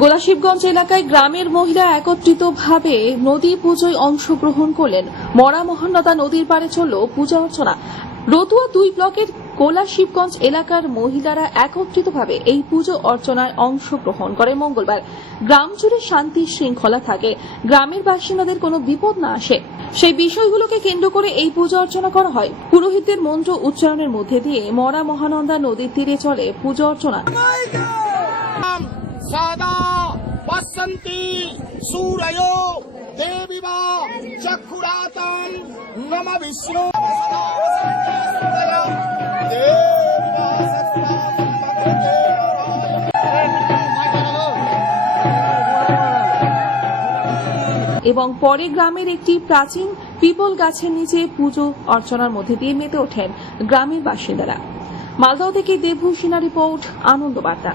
গোলাশিবগঞ্জ এলাকায় গ্রামের মহিলা একত্রিতভাবে নদী পুজোয় অংশগ্রহণ করলেন। মরা মহানদা নদীর পাড়ে চলল পূজা অর্চনা। রতুয়া দুই ব্লকের গোলাশিবগঞ্জ এলাকার মহিলারা একত্রিতভাবে এই পুজো অর্চনায় অংশগ্রহণ করে মঙ্গলবার। গ্রাম জুড়ে শান্তি শৃঙ্খলা থাকে। গ্রামের বাসিন্দাদের কোনো বিপদ না আসে। সেই বিষয়গুলোকে কেন্দ্র করে এই পুজো অর্চনা করা হয়। পুরোহিতদের মন্ত্র উচ্চারণের মধ্যে দিয়ে মরা মহানন্দা নদীর তীরে চলে পুজো অর্চনা। सदा वसन्ति सूरयो देविवा चक्षुरातं नम विष्णु सदा वसन्ति सूरयो देविवा এবং পরে গ্রামের একটি প্রাচীন পিপল গাছের নিচে পুজো অর্চনার মধ্যে দিয়ে মেতে ওঠেন গ্রামের বাসিন্দারা মালদহ থেকে দেবভূষিনা রিপোর্ট আনন্দ বার্তা